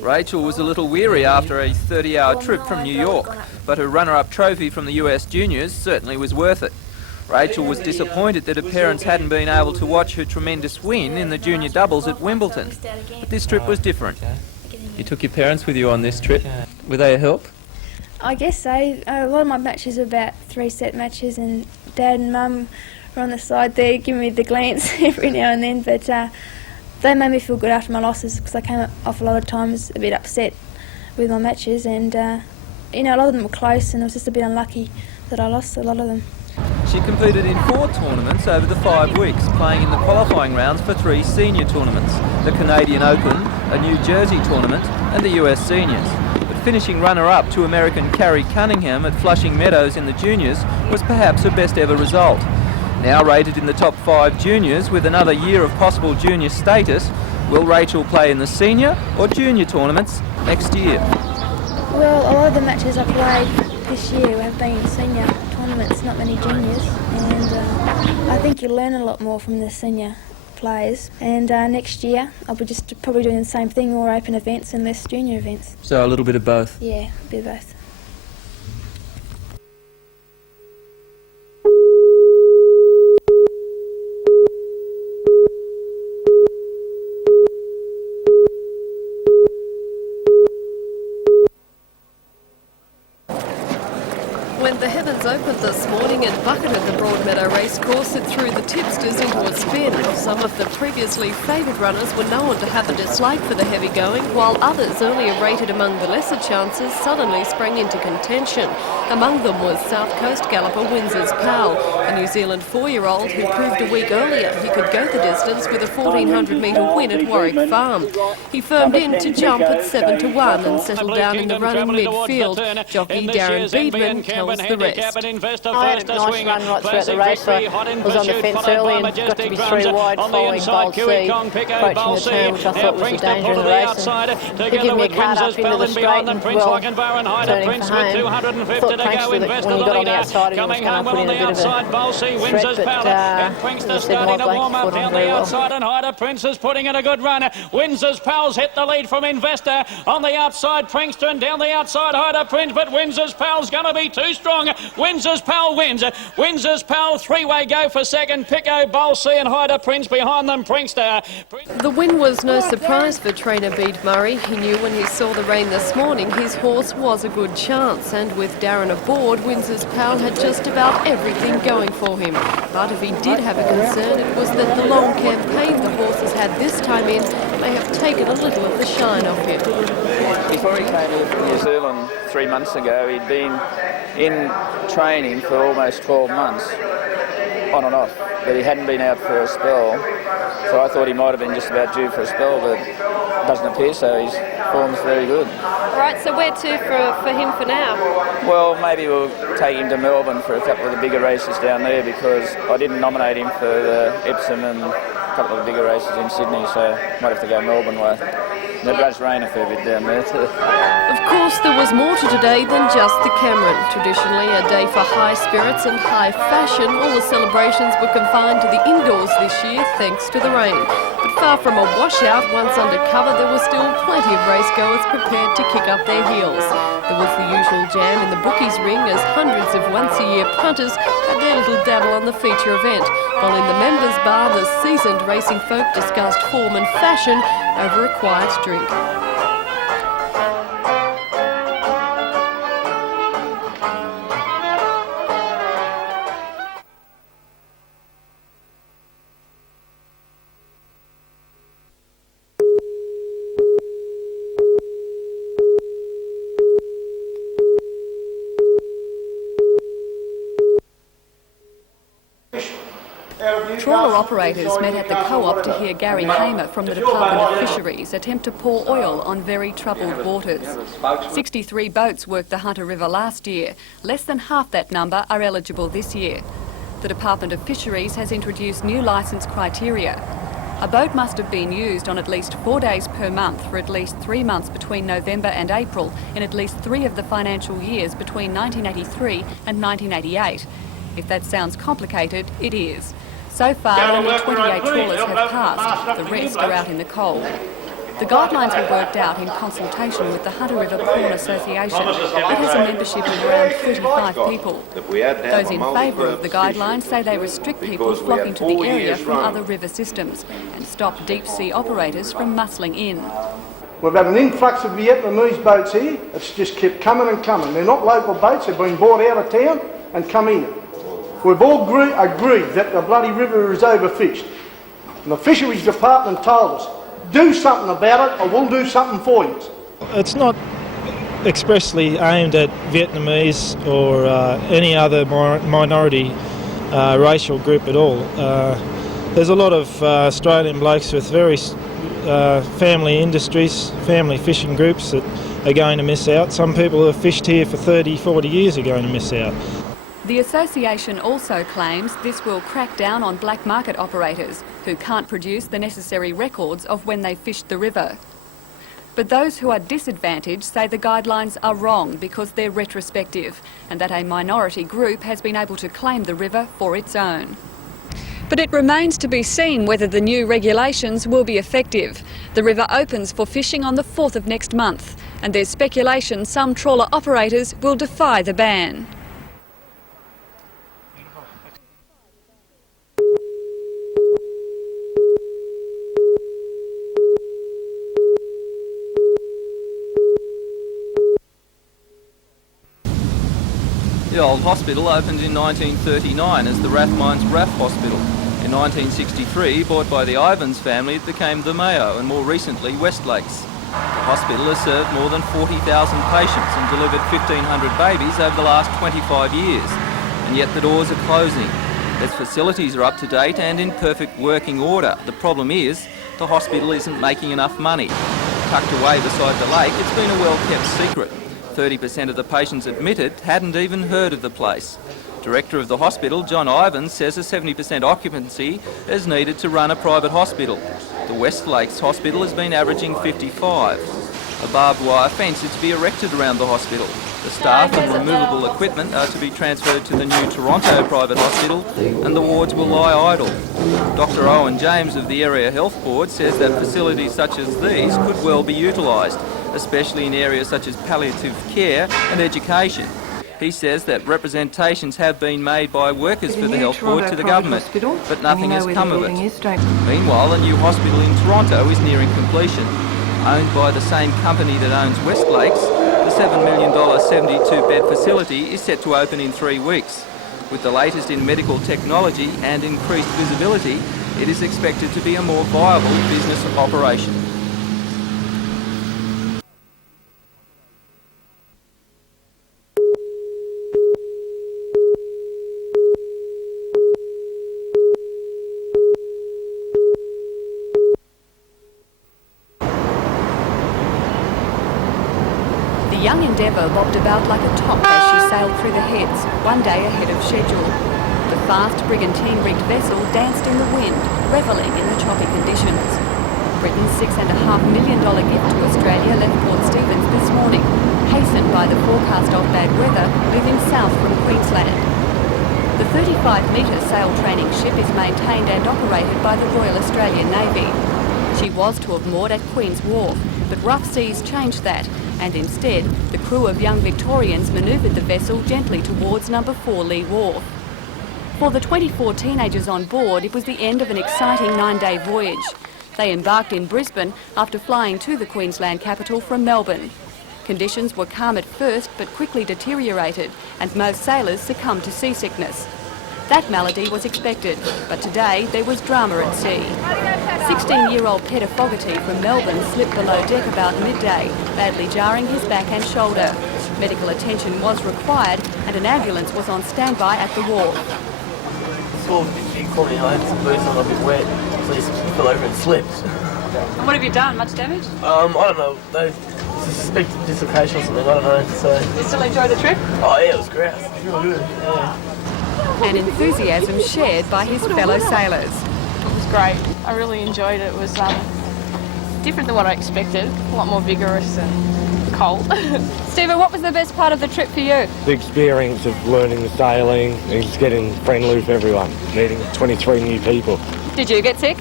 Rachel was a little weary after a 30-hour trip from New York, but her runner-up trophy from the US Juniors certainly was worth it. Rachel was disappointed that her parents hadn't been able to watch her tremendous win in the junior doubles at Wimbledon. But this trip was different. You took your parents with you on this trip. Were they a help? I guess so. A lot of my matches are about 3-set matches, and Dad and Mum were on the side there giving me the glance every now and then, but they made me feel good after my losses, because I came off a lot of times a bit upset with my matches, and you know, a lot of them were close, and I was just a bit unlucky that I lost a lot of them. She competed in 4 tournaments over the 5 weeks, playing in the qualifying rounds for 3 senior tournaments, the Canadian Open, a New Jersey tournament and the US Seniors. But finishing runner-up to American Carrie Cunningham at Flushing Meadows in the juniors was perhaps her best ever result. Now rated in the top 5 juniors with another year of possible junior status, will Rachel play in the senior or junior tournaments next year? Well, a lot of the matches I played this year have been senior tournaments, not many juniors, and I think you'll learn a lot more from the senior players. And next year I'll be just probably doing the same thing, more open events and less junior events. So a little bit of both? Yeah, a bit of both. When the heavens opened this morning and bucketed the Broadmeadow racecourse, it threw the tipsters into a spin. Some of the previously favoured runners were known to have a dislike for the heavy going, while others, earlier rated among the lesser chances, suddenly sprang into contention. Among them was South Coast galloper Windsor's Pal, a New Zealand 4-year-old who proved a week earlier he could go the distance with a 1,400-metre win at Warwick Farm. He firmed in to jump at 7-1 and settled down in the run in midfield. Jockey Darren Beedman tells the rest. I had a nice run right throughout the race. I was on the fence early and got to be 3 wide following Bold C, approaching the turn, which I thought was a danger in the race. And he gave me a card up into the straight and, well, turning for home. I thought Prankster, that when he got on the outside, he was going to put in a bit of a threat, but as I said, my blanket fought on very well. And Hyder Prince is putting in a good run. Windsor's Pal's hit the lead from Investor. On the outside, Prankster, and down the outside, Hyder Prince, but Windsor's Pal's going to be too strong. Windsor's Pal wins. Windsor's Pal, 3-way go for second. Pico, Bolsey and Hyder Prince behind them, Prankster. The win was no surprise for trainer Bede Murray. He knew when he saw the rain this morning his horse was a good chance, and with Darren aboard, Windsor's Pal had just about everything going for him. But if he did have a concern, it was that the long campaign the horses had this time in may have taken a little of the shine off him. Before he came here from New Zealand 3 months ago, he'd been in training for almost 12 months, on and off, but he hadn't been out for a spell, so I thought he might have been just about due for a spell, but it doesn't appear so. His form's very good. All right, so where to for him for now? Well, maybe we'll take him to Melbourne for a couple of the bigger races down there, because I didn't nominate him for the Epsom and a couple of the bigger races in Sydney, so might have to go Melbourne way. It does rain a fair bit down there too. Of course, there was more to today than just the Cameron. Traditionally a day for high spirits and high fashion, all the celebrations were confined to the indoors this year thanks to the rain. But far from a washout, once under cover, there were still plenty of racegoers prepared to kick up their heels. There was the usual jam in the bookies' ring as hundreds of once-a-year punters had their little dabble on the feature event, while in the members' bar the seasoned racing folk discussed form and fashion over a quiet drink. Trawler operators met at the co-op to hear Gary Hamer from the Department of Fisheries attempt to pour oil on very troubled waters. 63 boats worked the Hunter River last year. Less than half that number are eligible this year. The Department of Fisheries has introduced new licence criteria. A boat must have been used on at least 4 days per month for at least 3 months between November and April in at least 3 of the financial years between 1983 and 1988. If that sounds complicated, it is. So far, only 28 trawlers have passed. The rest are out in the cold. The guidelines were worked out in consultation with the Hunter River Prawn Association. It has a membership of around 35 people. Those in favour of the guidelines say they restrict people flocking to the area from other river systems and stop deep sea operators from muscling in. We've had an influx of Vietnamese boats here. It's just kept coming and coming. They're not local boats, they've been bought out of town and come in. We've all agreed that the bloody river is overfished. And the Fisheries Department told us, do something about it or we'll do something for you. It's not expressly aimed at Vietnamese or any other minority racial group at all. There's a lot of Australian blokes with very family industries, family fishing groups that are going to miss out. Some people who have fished here for 30, 40 years are going to miss out. The association also claims this will crack down on black market operators who can't produce the necessary records of when they fished the river. But those who are disadvantaged say the guidelines are wrong because they're retrospective and that a minority group has been able to claim the river for its own. But it remains to be seen whether the new regulations will be effective. The river opens for fishing on the 4th of next month, and there's speculation some trawler operators will defy the ban. The old hospital opened in 1939 as the Rathmines RAF Hospital. In 1963, bought by the Ivans family, it became the Mayo and more recently Westlakes. The hospital has served more than 40,000 patients and delivered 1,500 babies over the last 25 years. And yet the doors are closing. Its facilities are up to date and in perfect working order. The problem is, the hospital isn't making enough money. Tucked away beside the lake, it's been a well-kept secret. 30% of the patients admitted hadn't even heard of the place. Director of the hospital, John Ivans, says a 70% occupancy is needed to run a private hospital. The West Lakes Hospital has been averaging 55. A barbed wire fence is to be erected around the hospital. The staff and removable equipment are to be transferred to the new Toronto private hospital and the wards will lie idle. Dr Owen James of the Area Health Board says that facilities such as these could well be utilised, especially in areas such as palliative care and education. He says that representations have been made by workers for the Health Board to the government, but nothing has come of it. Meanwhile, a new hospital in Toronto is nearing completion. Owned by the same company that owns West Lakes, the $7 million 72-bed facility is set to open in 3 weeks. With the latest in medical technology and increased visibility, it is expected to be a more viable business operation. The young Endeavour bobbed about like a top as she sailed through the heads, one day ahead of schedule. The fast brigantine-rigged vessel danced in the wind, revelling in the choppy conditions. Britain's $6.5 million gift to Australia left Port Stephens this morning, hastened by the forecast of bad weather moving south from Queensland. The 35-metre sail training ship is maintained and operated by the Royal Australian Navy. She was to have moored at Queen's Wharf, but rough seas changed that, and instead, the crew of young Victorians manoeuvred the vessel gently towards No. 4 Lee Wharf. For the 24 teenagers on board, it was the end of an exciting 9-day voyage. They embarked in Brisbane after flying to the Queensland capital from Melbourne. Conditions were calm at first, but quickly deteriorated, and most sailors succumbed to seasickness. That malady was expected, but today there was drama at sea. 16-year-old Peter Fogarty from Melbourne slipped below deck about midday, badly jarring his back and shoulder. Medical attention was required and an ambulance was on standby at the wharf. He called me, I had some boots on, a bit wet, so he fell over and slipped. And what have you done? Much damage? I don't know, they suspected dislocation or something, I don't know, so... You still enjoy the trip? Oh yeah, it was great, it was real good, yeah. An enthusiasm shared by his fellow sailors. It was great. I really enjoyed it. It was different than what I expected. A lot more vigorous and cold. Stephen, what was the best part of the trip for you? The experience of learning the sailing and just getting friendly with everyone, meeting 23 new people. Did you get sick?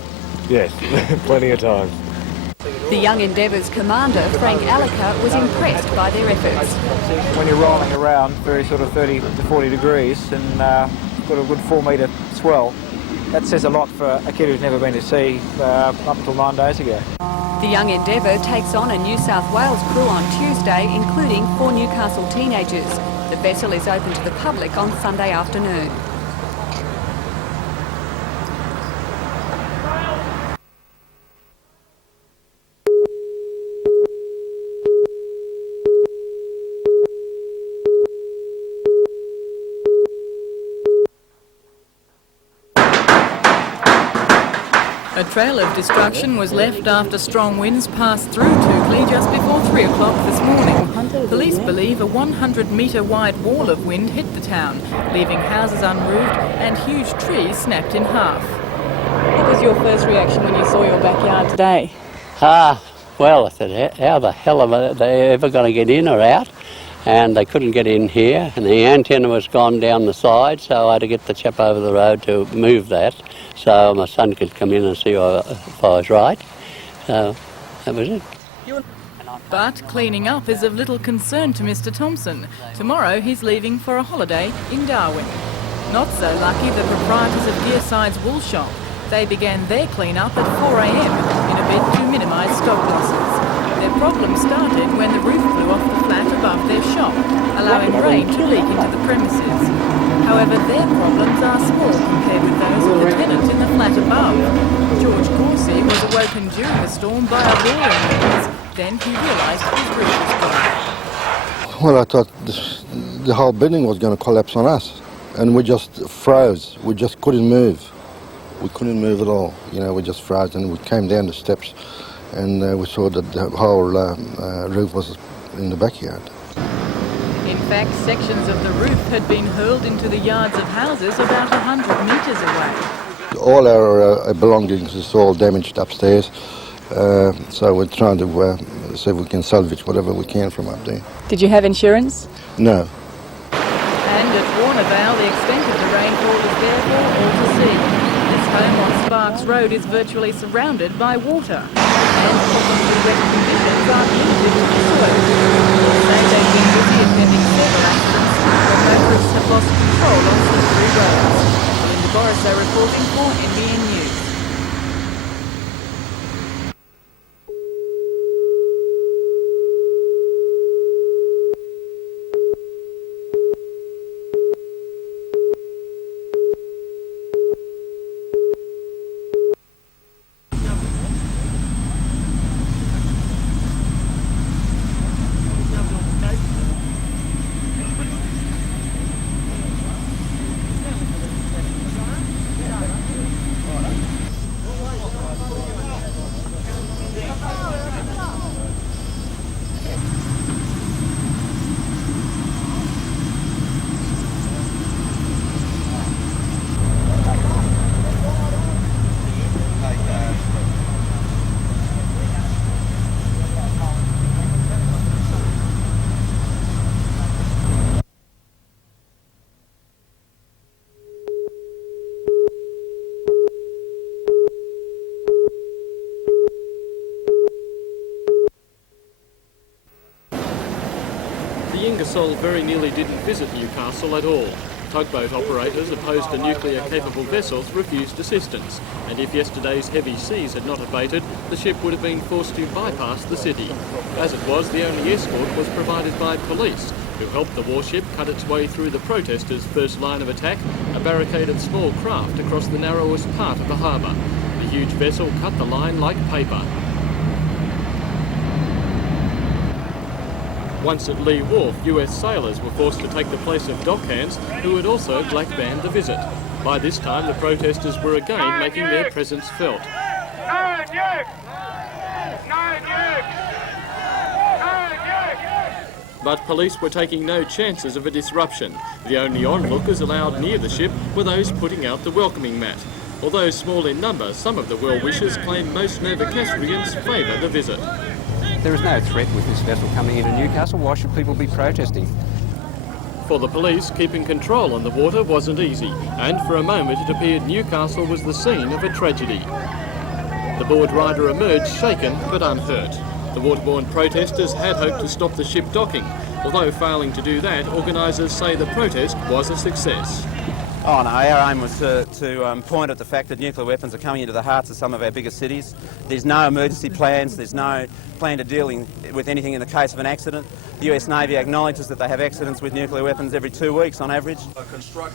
Yes, plenty of times. The young Endeavour's commander, Frank Allica, was impressed by their efforts. When you're rolling around very sort of 30 to 40 degrees and got a good 4 metre swell, that says a lot for a kid who's never been to sea up until 9 days ago. The young Endeavour takes on a New South Wales crew on Tuesday, including 4 Newcastle teenagers. The vessel is open to the public on Sunday afternoon. A trail of destruction was left after strong winds passed through Toukley just before 3 o'clock this morning. Police believe a 100-metre wide wall of wind hit the town, leaving houses unroofed and huge trees snapped in half. What was your first reaction when you saw your backyard today? Well, I said, how the hell are they ever going to get in or out? And they couldn't get in here, and the antenna was gone down the side, so I had to get the chap over the road to move that, so my son could come in and see if I was right. So that was it. But cleaning up is of little concern to Mr Thompson. Tomorrow he's leaving for a holiday in Darwin. Not so lucky the proprietors of Deerside's wool shop. They began their clean-up at 4 a.m. in a bid to minimise stock losses. Their problem started when the roof blew off the flat above their shop, allowing rain to leak into the premises. However, their problems are small compared with those of the tenants in the flat above. George Gorsey was awoken during the storm by a roaring noise. Then he realised his roof was gone. Well, I thought the whole building was going to collapse on us, and we just froze. We just couldn't move. We couldn't move at all. You know, we just froze, and we came down the steps, and we saw that the whole roof was in the backyard. In fact, sections of the roof had been hurled into the yards of houses about 100 metres away. All our belongings is all damaged upstairs, so we're trying to see if we can salvage whatever we can from up there. Did you have insurance? No. And at Warnervale, the extent of the rainfall is therefore all to see. This home on Sparks Road is virtually surrounded by water, and possibly wet conditions are limited to the soil. They say they've been busy attending several accidents where motorists have lost control on slippery roads. Linda Borissow reporting for NBN News. The Ingersoll very nearly didn't visit Newcastle at all. Tugboat operators opposed to nuclear-capable vessels refused assistance, and if yesterday's heavy seas had not abated, the ship would have been forced to bypass the city. As it was, the only escort was provided by police, who helped the warship cut its way through the protesters' first line of attack, a barricaded small craft across the narrowest part of the harbour. The huge vessel cut the line like paper. Once at Lee Wharf, US sailors were forced to take the place of dockhands who had also black-banned the visit. By this time, the protesters were again making their presence felt. But police were taking no chances of a disruption. The only onlookers allowed near the ship were those putting out the welcoming mat. Although small in number, some of the well-wishers claim most Novocastrians favour the visit. There is no threat with this vessel coming into Newcastle. Why should people be protesting? For the police, keeping control on the water wasn't easy, and for a moment it appeared Newcastle was the scene of a tragedy. The board rider emerged shaken but unhurt. The waterborne protesters had hoped to stop the ship docking. Although failing to do that, organisers say the protest was a success. Oh no, our aim was to point at the fact that nuclear weapons are coming into the hearts of some of our biggest cities. There's no emergency plans, there's no plan to dealing with anything in the case of an accident. The US Navy acknowledges that they have accidents with nuclear weapons every 2 weeks on average.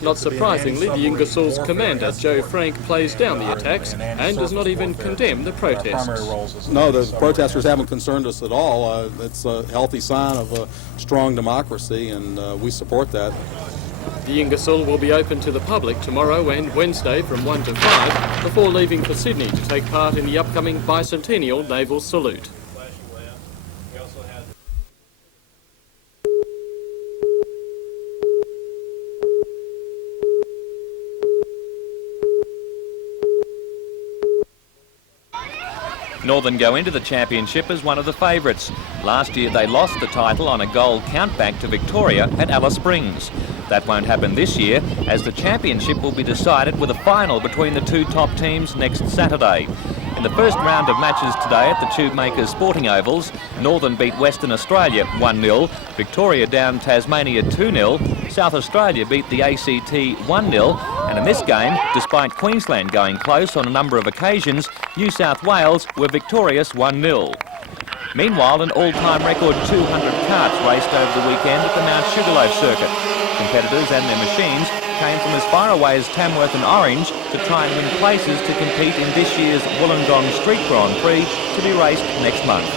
Not surprisingly, the Ingersoll's commander, Joe Frank, plays down the attacks and does not even condemn the protests. No, the protesters haven't concerned us at all. It's a healthy sign of a strong democracy, and we support that. The Ingersoll will be open to the public tomorrow and Wednesday from 1 to 5 before leaving for Sydney to take part in the upcoming bicentennial naval salute. Northern go into the championship as one of the favourites. Last year they lost the title on a goal countback to Victoria at Alice Springs. That won't happen this year, as the championship will be decided with a final between the two top teams next Saturday. In the first round of matches today at the Tubemakers Sporting Ovals, Northern beat Western Australia 1-0, Victoria down Tasmania 2-0, South Australia beat the ACT 1-0, and in this game, despite Queensland going close on a number of occasions, New South Wales were victorious 1-0. Meanwhile, an all-time record 200 carts raced over the weekend at the Mount Sugarloaf circuit. Competitors and their machines came from as far away as Tamworth and Orange to try and win places to compete in this year's Wollongong Street Grand Prix to be raced next month.